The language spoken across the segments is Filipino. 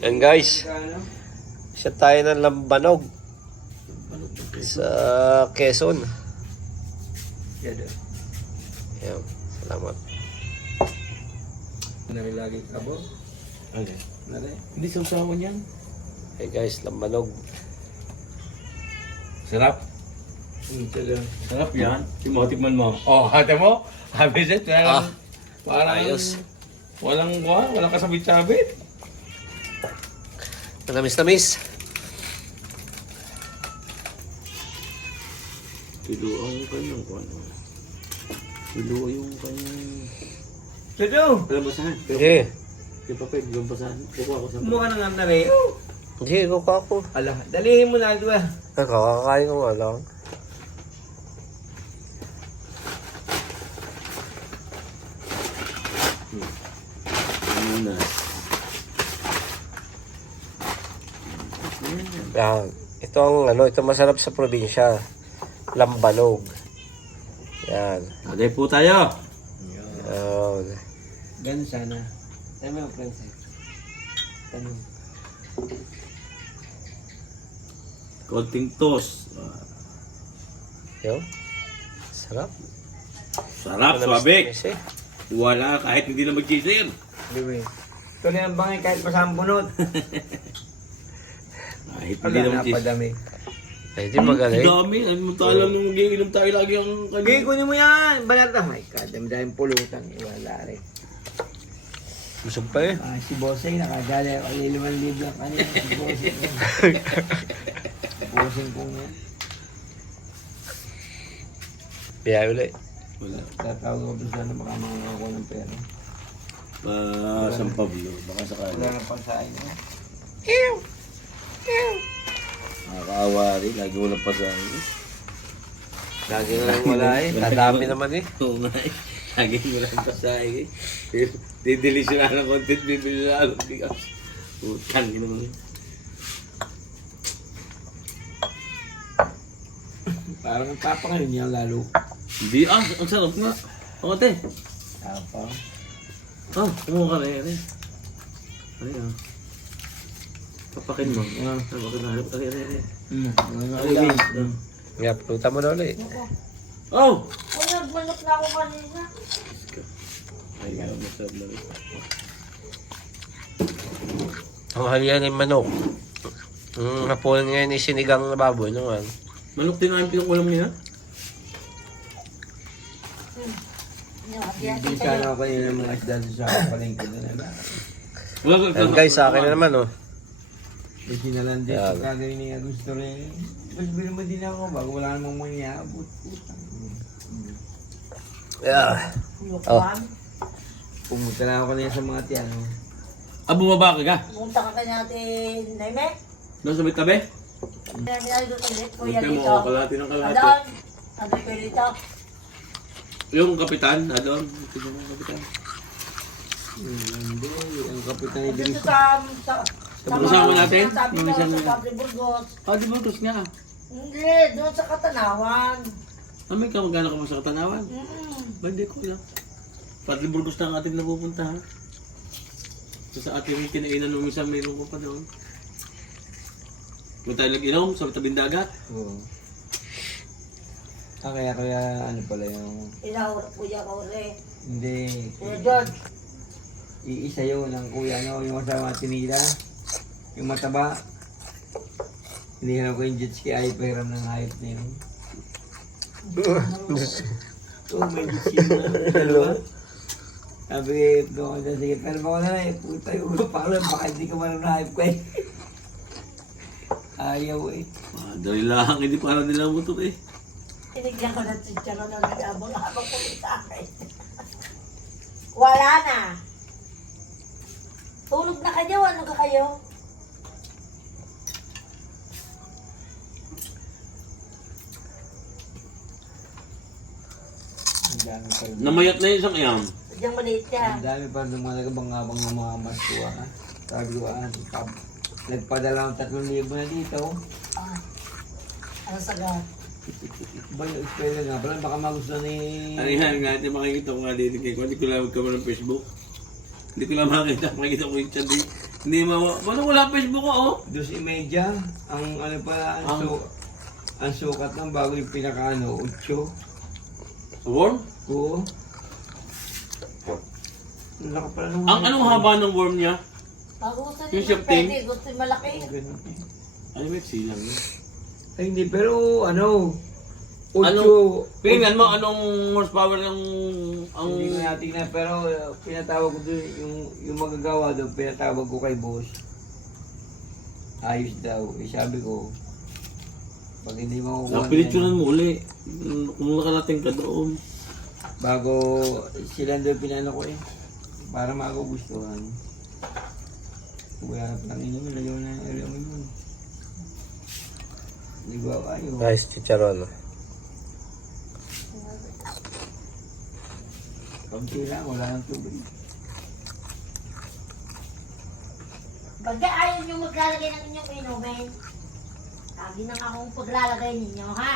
Yan guys. Siya tayo ng lambanog. Sa Quezon. Yan. Salamat. Narilagay kabo. Okay. Nare. Hindi sausawan yan. Hey guys, lambanog. Sarap. Talaga. Sarap yan. Tikman mo. Oh, hati mo? Habi siya. Parang ayos. Walang kasabit-sabit. Manamis-namis. Pilo ang kanyang ano. Pilo yung kanyang... Tudo! Lambasahan. Sige. Yung papel, lambasahan. Kukuha ko sa... Mukha na nga nare. Sige, kuka ako. Ala, dalihin mo na dua. Kakakain ko nga lang. Muna. Yan. Ito ang ito masarap sa probinsya. Lambanog. Yan. Aday po tayo. Yan. Ganun sana. Tama yung princess. Tanong. Konting toast. Yo. Sarap. Sarap, Manamis- suabe. namis eh. Wala, kahit hindi na mag-cheeser. Diba? Ito na ang bangay kahit pasampunod. Kahit hindi Wala na na mag-cheeser. padami. Ay, di magaling. Dami. Ano mo tayo lang nung mag-iinom tayo lagi ang Okay, kanina. kunin mo yan. Banata. My God, dami-daming pulutan. Wala rin. Busog pa eh. Si Bossing, nakadali. Ay, 5,000 lang kanina. Si Bossing. Bossing kong yan. Biyay ulit. Wala. Tatawag ko doon sana baka mga ako ng pera. San Pablo. Baka sakali. Wala na pang sain mo. Nakakaawa rin. Lagi walang pasahin. Lagi na lang wala eh. Dadami naman eh. Oo nga eh. Lagi walang pasahin eh. Didelisyon na ng content. Bibili na alam. Utang yun naman. Parang papangayon niya lalo. Hindi ang sarap nga. O ate. Apa? Kumuha ka na yan eh. Ay papakin mo. Papakin na. Ay. Nga, pulutan mo na ulit. Oh! Nagbalot na ako kanina. Ay, masarap na rin. Ang halian ng manok. Hapunan ngayon ni sinigang na baboy naman. Manok din namin pinukulam niya. Hindi sana ako kanina ng mga isda sa palengke na. Ayan guys, sa akin na naman oh. May sinalan din Yan. sa kagawin niya gusto rin. Bili mo din ako bago wala namang mangyabot. Yeah. Yukuan. Pumunta na ako kanina sa mga tiyan. Bumaba ka ka? Pumunta ka kanya natin, Naime. Doon sa may tabi? Pinag doon ulit, kuya Huwag dito. mo, kalahati ng kalahati. Adon. Sabi ko dito. Yung kapitan, doon. Tignan mo, kapitan. Hindi, ang kapitan ni Dito Dris. sa Kasama natin? Sabi Yung ko isa sa na- Padre Burgos. Di ba tos nga? Hindi, doon sa Katanawan. May kamagana ka mo sa Katanawan? Mm-mm. Ba, hindi ko lang. Padre Burgos na ang ating napupunta ha. Sa ating kinainan nung isang mayroon ko pa doon. Kung tayo nag-inom sa tabing dagat. Oo. Kaya ano pala yung... Inahura kuya ko rin. Hindi. Kuya George. Iisa yun ang kuya nyo, yung kasama tinila. Yung mataba. Hinihiram ko yung jet ski, ayaw pa hiram ng hayop na yun. Oo, may jet ski na. Dalawa. Sabi, doon ko sige, pero baka na eh, puta yung ulo pa lang, baka hindi ka maram na hayop ko eh. Ayaw eh. Dali lang, hindi parang nila mutok eh. Tinigyan ko ng chicharo na nag-abang-abang ko sa akin. Wala na. Tulog na kayo, ano ka kayo? Ang dami pa rin. Namayat na yung isang iyam. Diyan maliit yan. Ang dami pa rin mga nagabang-abang ng mga maskuha. Sabi ko, nagpadala ng 3,000 na dito. Ah, ano sagad? Ba yung eskwela nga pala, baka magustuhan ni... Ano yan nga, hindi makikita ko nga dito kay Kwan. Hindi ko lang magkaroon ng Facebook. Hindi ko lang makita ko yung chan. Hindi Paano wala Facebook ko, oh? 2.30. Ang ano pa, ang sukat ng bago yung pinaka-ano, 8. Worm? Oo. Ang laki pala nung... Anong haba ng worm niya? Bago gusto Yung niya shifting? pwede, gusto niya malaki. Ganun. Ano may silang yun? Ay hindi, pero ano, 8. Tingnan mo anong horsepower ng... Hindi ko natingnan, pero pinatawag ko doon, yung magagawa doon, pinatawag ko kay boss. Ayos daw. Eh sabi ko, pag hindi mo kukuha Napilitunan mo uli. Kung nakarating ka doon. bago sila doon pinano ko eh. Para magugustuhan. Wala na palang inumin, lagaw na yung area mo yun. Di ba kayo? Guys, chicharon. Pagsi lang, wala nang tubig. Bagay ayaw niyo maglalagay ng inyong inumin. Lagi nang akong paglalagay ninyo, ha?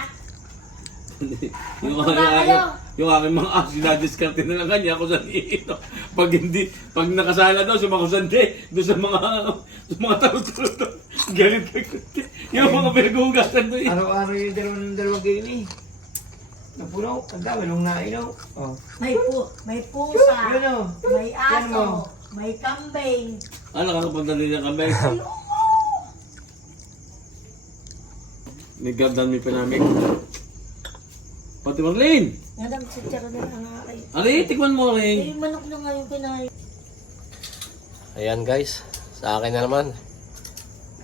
yung aking mga sinadiskarte na lang kanya kung saan iito. Pag nakasala daw sa mga kusante, doon sa mga taro-taro. Galit na kunti. Yung mga pinag-uugasan doon. Araw-araw yung dalawang ganyan eh. Napuno, ang dami nung nainom. Oh. May pusa, Yun o. may Yan mo. aso, may kambing. Nakakapunta din ng kamay. Naggandan may pinamig. Pati Marlene! Nadam, chicharo na lang nga kayo. Ali, tikman mo rin. Eh, manok na nga yung kinain. Ayan guys, sa akin na naman.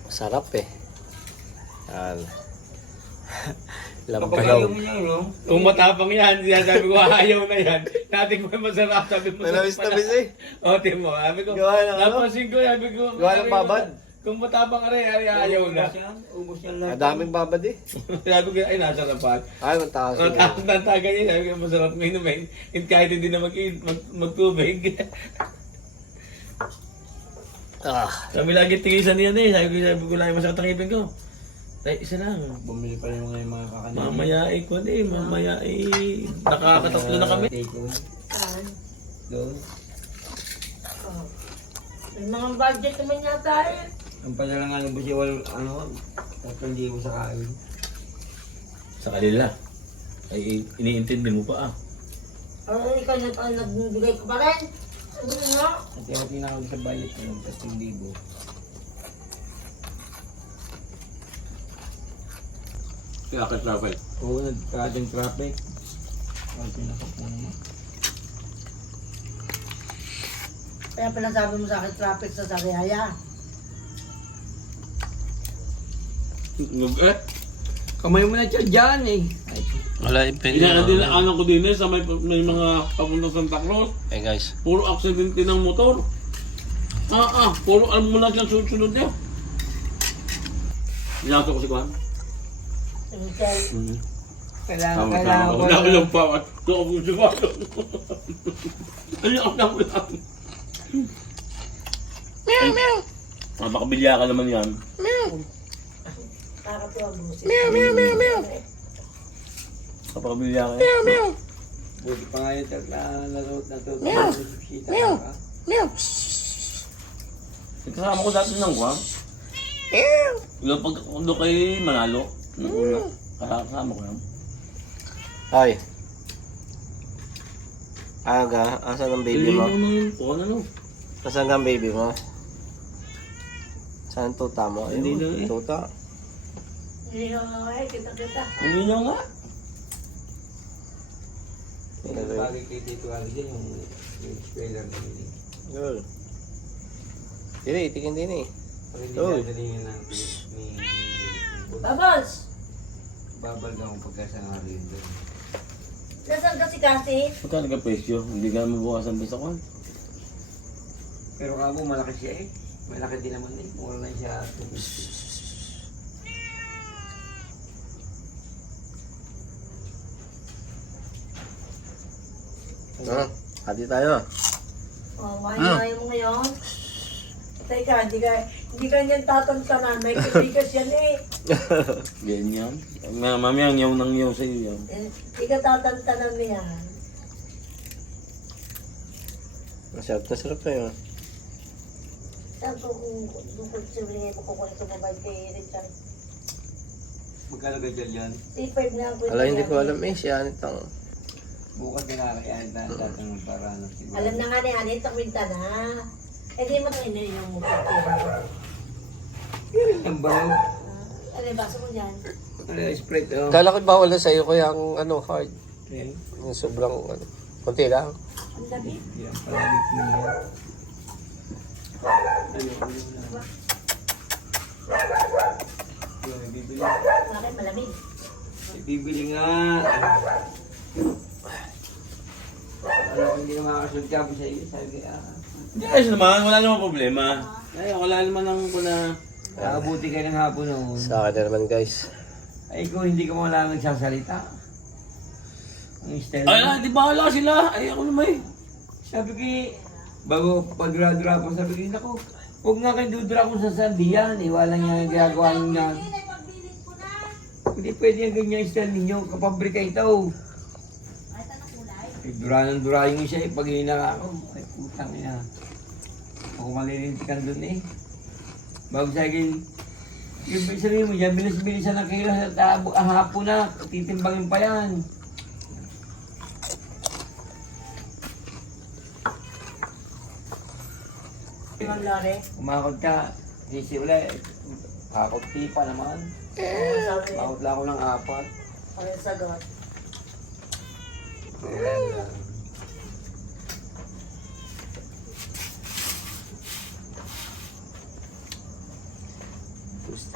Masarap eh. Yan. Lampalaw. mo niya yun. Kung matapang yan, sabi ko ayaw na yan. Natikman masarap, sabi mo. Manamis-namis eh. O, mo. Sabi ko, Gawa ng ano? napansin ko, sabi ko. Gawa ng babad. Kung matapang ka rin, ayaw na. Ubus yan lahat. Madaming babad eh. Sabi ko, ay, nasarapan. Ay, mantakas Ang yun. tataga niya, sabi ko, masarap ng inumin. Kahit hindi na magtubig. Sabi lagi tigisan niya eh. Sabi ko lang, masakit ang ibig ko. Ay, isa lang. Bumili pa rin mga kakanin. Mamaya nakakatatlo na kami. Take away. Saan? Doon. Oh. May mga budget naman yata eh. Ang padala nga ng busi, walang ano, 3,000 sa kain. Sa kanila. Ay, iniintindi mo pa ah. Ikaw nagbibigay ko pa rin. Sabi nga. At yung tinawag sa bayad ko ng 3,000. Kaya ka travel. Oo, nagkadang traffic. Ang pinakapuno mo. Kaya pala sabi mo sa akin, traffic sa Sariaya. Kamay mo na siya dyan eh. Ay, Wala yung Inaanan ko din sa may mga papuntang Santa Cruz. Eh guys, Puro aksidente ng motor. Puro alam mo na siyang sunod niya. Inato ko si Juan. Si Michelle. kailangan ko Wala ko lang pa. Ito ako si Juan. Ano lang lang. Meow, meow. Makabilya ka naman yan. Kakatuwa busi. Kapakabilya ka yan. Buti pa nga yung natutunan sa kita ka. Kasama ko dati ng Juan. Yung pagkakando kay Manalo. Kasama ko yan. ay. Aga, asan ang baby mo? Ano? Asan ang baby mo? Saan tuta mo? Hindi na eh. Tuta. Hindi ko nga eh, kita-kita. Hindi nyo nga. Yung bagay kay Tito Ali dyan, yung spoiler na yun. Girl. Dili, tikin din eh. Pag hindi Oh. dadalhin ng ni Babos! babal daw ang pagkasangari yun doon. Nasaan kasi? Magkano ka presyo? Hindi ka mabukasan doon sa Juan. Pero kamo malaki siya eh. Malaki din naman eh. Mura na siya. Hati tayo. Oh, why mo ngayon? Teka, hindi ka niyan tatantanan. May kasikas yan eh. Ganyan. Mamaya ang yaw ng yaw sa iyo yan. Hindi ka tatantanan mo yan. Masarap na sarap tayo. Saan ko kung sabihin ko kukunin ko mobile kay Richard? Magkano ganyan yan? 3.5 na ako. Ala, hindi ko alam eh. Si Anit ang... Bukas na nakakayaan na tatanong para ano siguro. Alam na nga ni Anit, ang minta na. Eh di mo tayo yung mukha. Ang baho. Ano yung baso mo dyan? Ano yung Sprite oh. Kala ko bawal na sa'yo kaya ang ano, card. Okay. Yung sobrang ano, konti lang. Ang labi. Hindi ang palamig mo yan. Ayoko na. Yung bibili. Bakit malamig? Bibili nga. Ano kung hindi na makakasunod ka po sa iyo? Sabi ka, Hindi, ayos naman. Wala namang problema. Ay, wala naman ang kuna... nakabuti kayo ng hapon noon. Sa akin na naman guys. Ay kung hindi ka mo lang nagsasalita. Ang style Ay, mo. di ba wala sila? Ay, ako naman eh. Sabi ko, bago pag-dra-dra ko, sabi ko, naku, huwag nga kayo dudra ko sa sandiyan. Wala niya yung ginagawa niya. Hindi pwede yung ganyan style ninyo. Kapabrika ito. Dura ng dura yung isa eh. Pag hinaka ako, ay putang ina. Ako malilintikan dun eh. Bago sa akin, yung sabihin mo dyan, bilis-bilisan ng kilo sa hapon na. Titimbangin pa yan. Ang lari. Umakot ka, sisi ulit. Kakot pa naman. Ang sabi. Umakot lang ako ng 4. Ang sagot.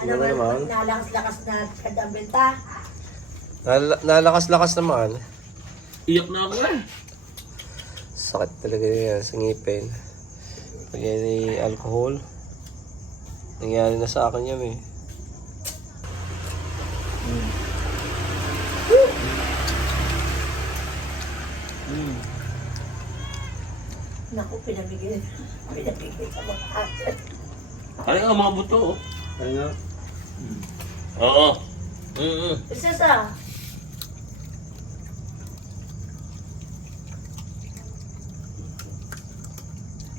Ano Ano naman? man, nalakas-lakas na kadambenta. Nalakas-lakas naman. Iyak na ako eh. Sakit talaga yan sa ngipin. Pag yan ay alcohol. Nangyari na sa akin yan eh. Naku, pinamigil. Pinamigil sa mga action. Ay, ang mga buto oh. Ano? Oo. Isa sa,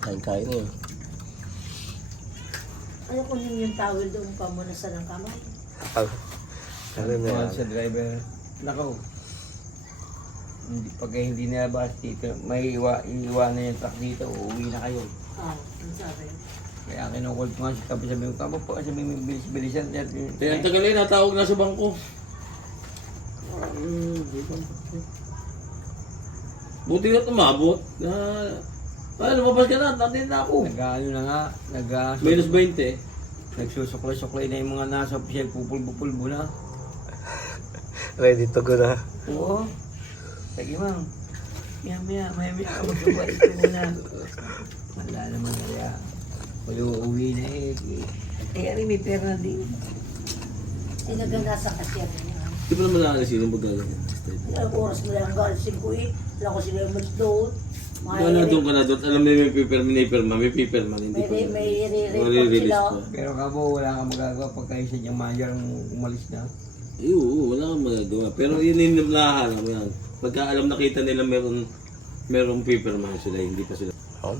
Kain-kain na yun. ano kunin yung towel doon pa muna sa ng kamay? Ano na yan? Sa driver. Nako. Hindi nilabas dito, may iiwanan yung truck dito, uuwi na kayo. Ang sabi. Kaya kinukul ko nga siya, tapos sabi ko, tama po, sabi mo bilis-bilisan. Kaya ang tagal eh, natawag na sa bangko. Buti na tumabot. Ay, lumabas ka na, natin na ako. Nag-ano na nga, Minus 20. nagsusuklay-suklay na yung mga nasa official, pupulbo-pulbo na. Ready to go na. Oo. Sige ma'am, maya ka magbabalik ko muna. Wala naman kaya. Kaya uuwi na eh. Eh, ari may pera din. Tinaganda sa kasya niya. Di ba naman nakakalisin yung pagkakas? Ilang oras mo lang galisin ko eh. Wala ko sila mag-doon. Kaya na doon ka na doon. Alam mo may paperman, may paperman. Hindi pa. May re-report Marirelease sila. pa. Pero kabo, wala kang magagawa pagka isa niyang manager ang umalis na. Eh, oo, wala kang magagawa. Pero yun yung nahahala mo yan. Pagka alam nakita nila merong paperman sila, hindi pa sila. Oh.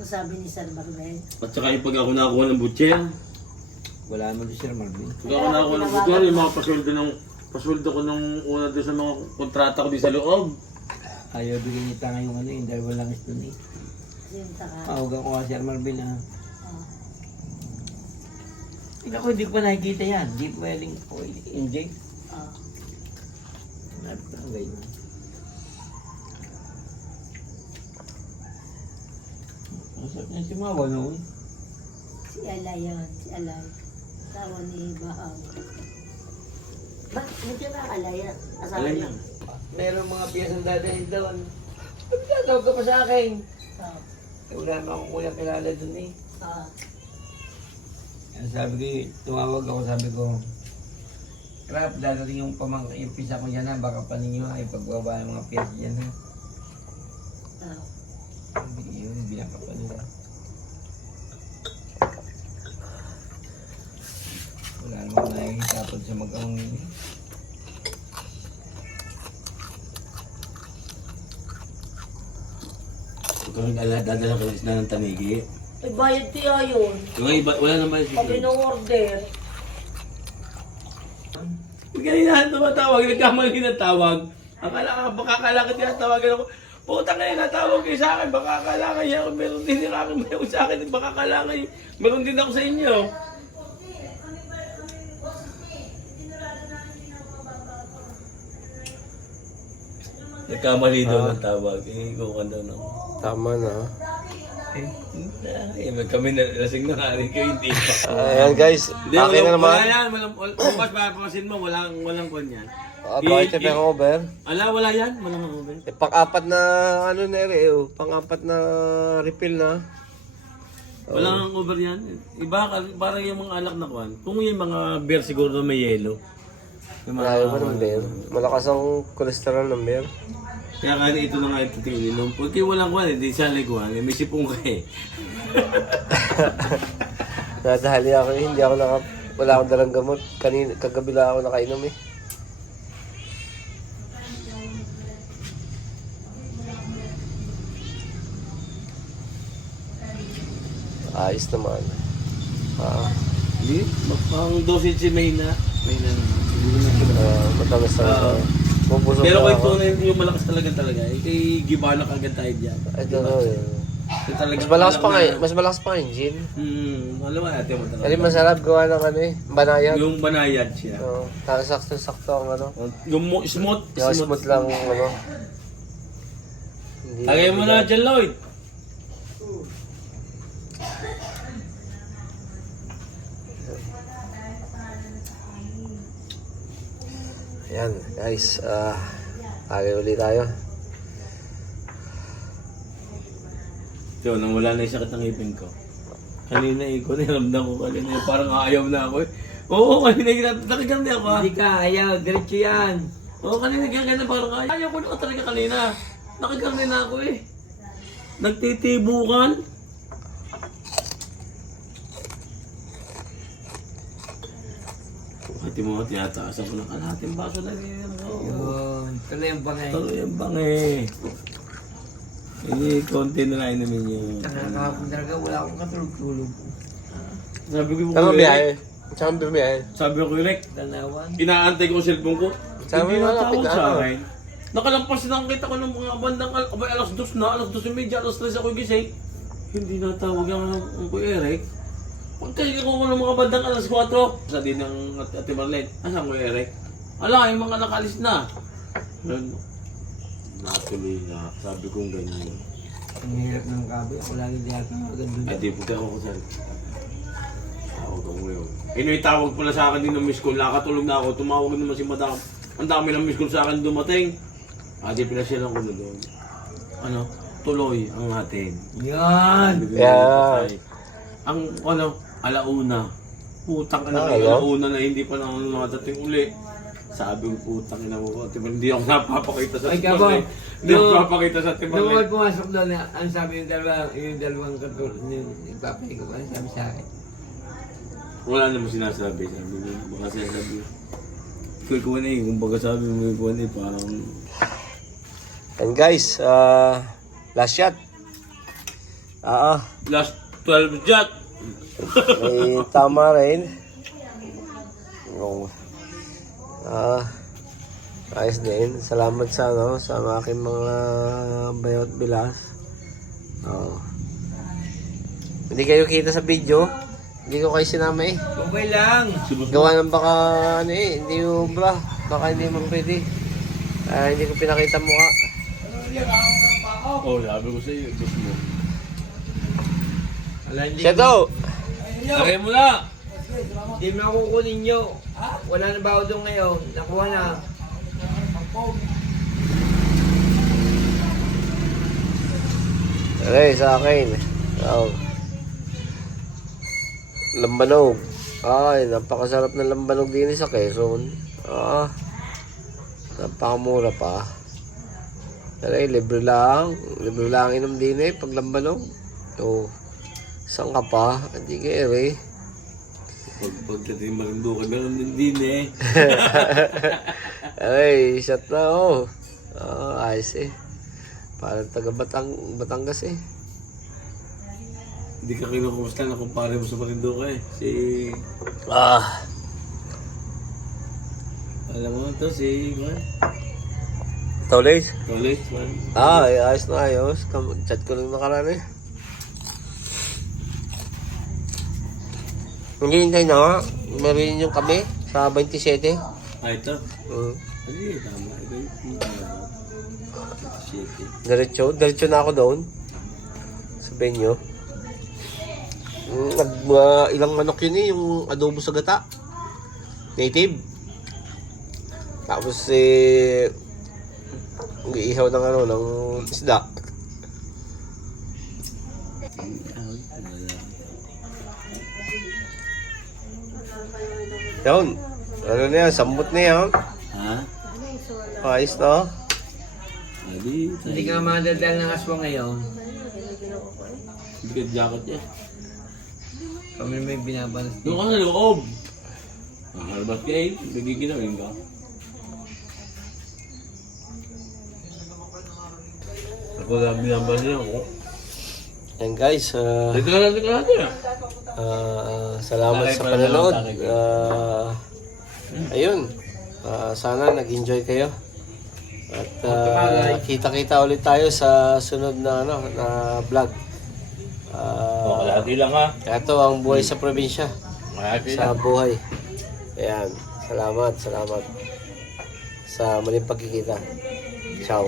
Ang sabi ni Sir Marvel. At saka yung pag ako nakakuha ng butcher, Wala naman si Sir Marvin. pag ako nakakuha ng butcher, yung mga pasweldo ko nung una doon sa mga kontrata ko din sa loob. Ayaw bigyan niya tanga yung ano yung dahil walang gusto ni. Yung taka. Mahuga ko nga Sir Marvin ha. Oh. Hindi ko, hindi ko pa nakikita yan. Deep welling oil inject. Oh. Napakagay na. Masarap na si Mawa noon. Si Alay yan. Si Alay. Tawa ni Bahaw. Bakit mo siya na Alay? Asawa Alam niya. lang. Meron mga piyasang dadahin doon. Ba't tatawag ka pa sa akin? Oh. Eh, wala naman akong kulang kilala doon eh. Oh. Sabi ko, tumawag ako, sabi ko, Krap, dadating yung yung pisa ko dyan ha, baka pa ninyo ay pagbaba ng mga piyasa dyan ha. Oh. Yun, bilang ka pa nila. Wala namang nakikitapon sa mag-ang nila. Kung dadala ka lang ng tanigi, Ay, bayad tiya yun. Wala naman si Pag in-order. Kanina tumatawag, nagkamali na tawag. Baka akala ka tinatawagan ako. Puta kayo natawag kayo sa akin, baka akala kayo ako, meron din yung akin meron sa akin, baka akala kayo, meron din ako sa inyo. Nagkamali daw ng tawag, ikukan daw ng... Tama na. Kami na lasing na nga rin kayo, hindi pa. Ayan guys, akin na naman. Wala yan, bukas papasin mo, walang kon yan. Bakit yung over? Wala yan, walang over. Pang-apat na ano na rin, pang-apat na refill na. Walang over yan. Iba, parang yung mga alak na kwan. Kung yung mga beer siguro na may yelo. Yung mga- Malayo pa ng beer. Malakas ang cholesterol ng beer. Kaya kaya ito na nga ito tingin. Pag walang kwan, hindi siya liguan. May sipong ka eh. Nadahali ako hindi ako wala akong dalang gamot. Kagabi lang ako nakainom eh. Ayos naman. Hindi, ang dosage may na. May na naman. Matalas na. Bubusog Pero na kung ako. ito yung malakas talaga, kay Gibana kagad tayo dyan. Ito na Ito talaga. mas malakas pa nga yung gin. Alam mo natin mo talaga. Kasi masarap gawa ng ano eh, banayad. Yung banayad siya. Oo, sakto-sakto ang ano. Yung smooth. Yung smooth lang ano. Hindi Tagay mo na dyan, Lloyd. Ayan guys, tagay ulit tayo. Ito, nang wala na yung sakit ng ipin ko. Kanina ko, niramdam ko kanina. Parang ayaw na ako eh. Oo, kanina nakikang di ako ah. Hindi ka, ayaw, diretso yan. Oo, kanina ganyan parang ayaw ko na talaga kanina. Nakikang din ako eh. Nagtitibukan. Hati mo, tinataasan ko ng kalahating baso na rin. Yun, tuloy ang bangay. Tuloy ang bangi. Konti na lang namin yun. Nakakapon talaga, wala akong katulog-tulog. Sabi ko, Saan Kuya biyahe? Eric, Saan biyahe? sabi ko, Rick, Tanawan. inaantay ko ang cellphone ko. Sabi Hindi mo, natawag lapit na sa ano? akin. Nakalampas na kita ko ng mga bandang abay, alas 2 na, alas 2:30, alas 3 ako gising. Hindi natawag ang Kuya Eric. Pagkasin ko ng mga bandang alas 4. Sa din ng Ate Marlene, asan Kuya Eric? Ala, yung mga nakalis na. Yun. Natuloy na, sabi kong ganyan. Ang hirap ng kabe, ako lagi di ako maganda. Ay, di po ako kusal. Tawag ako ngayon. Tawag pala sa akin din ng miss call. Nakatulog na ako. Tumawag naman si madam. Ang dami ng miss call sa akin dumating. Di pinasyalan ko na doon. Ano? Tuloy ang atin. Yan! Yeah. Ang alauna. Putang ina, ayaw? alauna na hindi pa na nakadating uli. Sabi ko, putang ina mo ko. Hindi ako napapakita sa Ay, Timor. kabo. Hindi ako napapakita sa Timor. Nung ako pumasok doon, ang sabi yung dalawang katulog, yung nagpapay ko, ano sabi sa akin? Wala naman sinasabi. Sabi ko, baka sinasabi. Kuikuan eh, kumbaga sabi mo kuikuan eh, parang... And guys, last shot. Last 12 shot! May tama rin. Ayos din. Salamat sa sa aking mga bayot bilas. Hindi kayo kita sa video. Hindi ko kayo sinama eh. Okay lang! Gawa ng baka hindi yung bra. Baka hindi mo pwede. Hindi ko pinakita mukha. Oh, sabi ko sa iyo, gusto mo. Wala, hindi Shadow! Lagay mo na! Hindi mo ako kukunin nyo. Wala na ba ako doon ngayon? Nakuha na. Okay, sa akin. Lambanog. Ay, napakasarap ng lambanog din sa Quezon. Napakamura pa. Pero libre lang. Libre lang inom din pag lambanog. Saan ka pa? Hindi ka Pagdating Marinduque, meron din eh. Ay, shot na ayos eh. Parang taga Batangas eh. Hindi ka kinukumusta na kumpare mo sa Marinduque eh. Si... Ah, Alam mo to, si... Taulis? College, man. Ah, ayos na ayos. Chat ko lang nakaraan eh. Naghihintay na nga. Meron yung kami sa 27. Ah, ito. Mm. Ano yun? Tama. Ito yung shit. Diretso na ako doon. Sa venue. Ilang manok yun eh, yung adobo sa gata. Native. Tapos iihaw ng ng isda. Yun. Ano na yan? Sambot na yan. Ha? Ayos na. Hindi ka madadal ng aswa ngayon. Hindi ka jacket eh. Kami may binabalas Doon ka sa loob. Makalabas ka eh. Nagiginawin ka. Ako lang binabalas niya ako. Yan guys. Dito ka natin. Salamat sa panonood. Ayun. Sana nag-enjoy kayo. At kita-kita ulit tayo sa sunod na na vlog. Kalahati lang ha. Ito ang buhay sa probinsya. Kalahati Sa buhay. Ayan. Salamat sa muling pagkikita. Ciao.